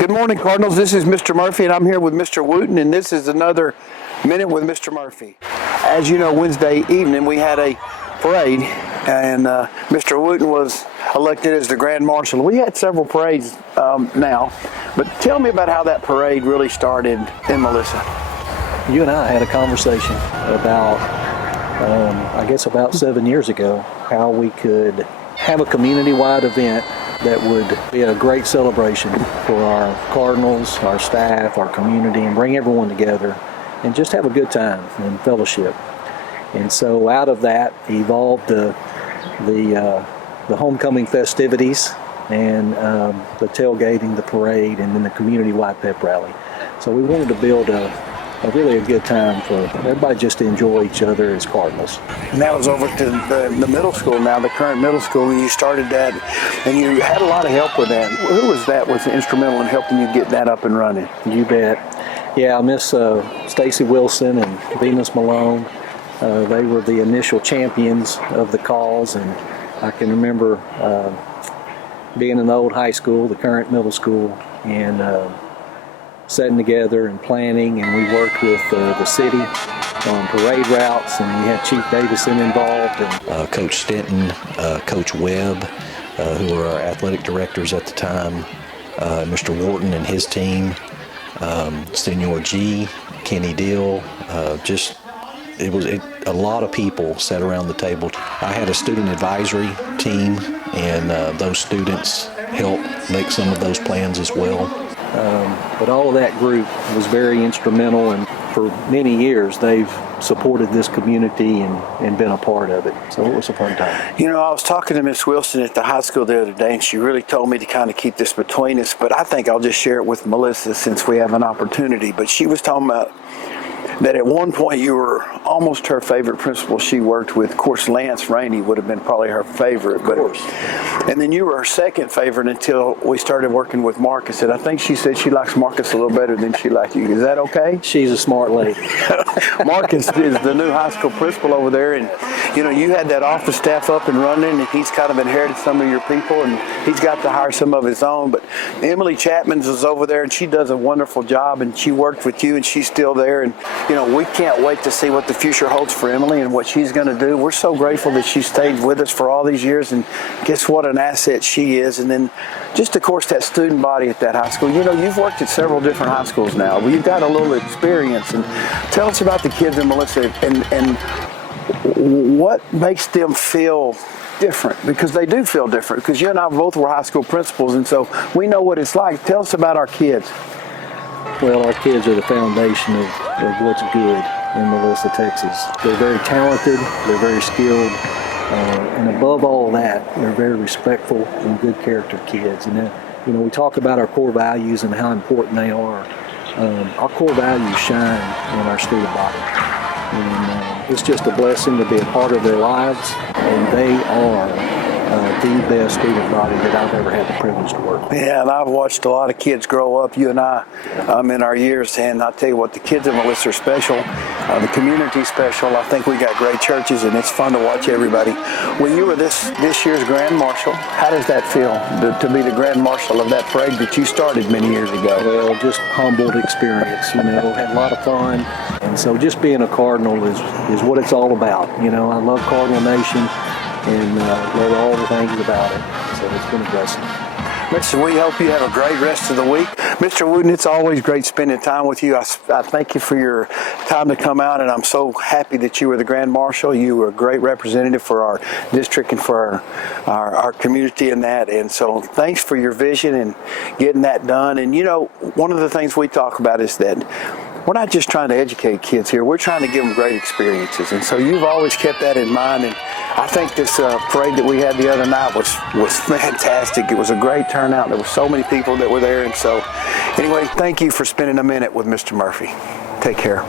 Good morning, Cardinals. This is Mr. Murphy, and I'm here with Mr. Wooten, and this is another Minute with Mr. Murphy. As you know, Wednesday evening we had a parade, and Mr. Wooten was elected as the Grand Marshal. We had several parades now, but tell me about how that parade really started in Melissa. You and I had a conversation about, I guess about 7 years ago, how we could have a community-wide event that would be a great celebration for our Cardinals, our staff, our community, and bring everyone together and just have a good time and fellowship. And so out of that evolved the homecoming festivities and the tailgating, the parade, and then the community-wide pep rally. So we wanted to build a really a good time for everybody just to enjoy each other as Cardinals. And that was over to the middle school now, the current middle school, and you started that, and you had a lot of help with that. Who was instrumental in helping you get that up and running? You bet. Yeah, Miss Stacy Wilson and Venus Malone, they were the initial champions of the cause, and I can remember being in the old high school, the current middle school, and sitting together and planning, and we worked with the city on parade routes, and we had Chief Davison involved. And Coach Stenton, Coach Webb, who were our athletic directors at the time, Mr. Wharton and his team, Senior G, Kenny Dill, a lot of people sat around the table. I had a student advisory team, and those students helped make some of those plans as well. But all of that group was very instrumental, and for many years they've supported this community and been a part of it. So it was a fun time. You know, I was talking to Miss Wilson at the high school the other day, and she really told me to kind of keep this between us, but I think I'll just share it with Melissa since we have an opportunity. But she was talking about that at one point you were almost her favorite principal she worked with. Of course, Lance Rainey would have been probably her favorite. Of course. And then you were her second favorite until we started working with Marcus. And I think she said she likes Marcus a little better than she liked you. Is that okay? She's a smart lady. Marcus is the new high school principal over there. And, you know, you had that office staff up and running, and he's kind of inherited some of your people, and he's got to hire some of his own. But Emily Chapman's is over there, and she does a wonderful job, and she worked with you, and she's still there. And, you know, we can't wait to see what the future holds for Emily and what she's going to do. We're so grateful that she stayed with us for all these years, and guess what an asset she is. And then just, of course, that student body at that high school. You know, you've worked at several different high schools now. Well, you've got a little experience. And tell us about the kids in Melissa and what makes them feel different, because they do feel different, because you and I both were high school principals, and so we know what it's like. Tell us about our kids. Well, our kids are the foundation of what's good in Melissa, Texas. They're very talented, they're very skilled, and above all that, they're very respectful and good character kids. And you know, we talk about our core values and how important they are. Our core values shine in our student body. And it's just a blessing to be a part of their lives, and they are the best student body that I've ever had the privilege to work with. Yeah, and I've watched a lot of kids grow up, you and I, in our years, and I'll tell you what, the kids in Melissa are special, the community's special. I think we got great churches, and it's fun to watch everybody. Well, you were this year's Grand Marshal. How does that feel, to be the Grand Marshal of that parade that you started many years ago? Well, just humbled experience, you know, had a lot of fun. And so just being a Cardinal is what it's all about. You know, I love Cardinal Nation, and love all the things about it. So it's been a blessing. Listen, we hope you have a great rest of the week. Mr. Wooten, it's always great spending time with you. I thank you for your time to come out, and I'm so happy that you were the Grand Marshal. You were a great representative for our district and for our community in that. And so thanks for your vision and getting that done. And, you know, one of the things we talk about is that we're not just trying to educate kids here. We're trying to give them great experiences. And so you've always kept that in mind. And I think this parade that we had the other night was fantastic. It was a great turnout. There were so many people that were there. And so anyway, thank you for spending a minute with Mr. Murphy. Take care.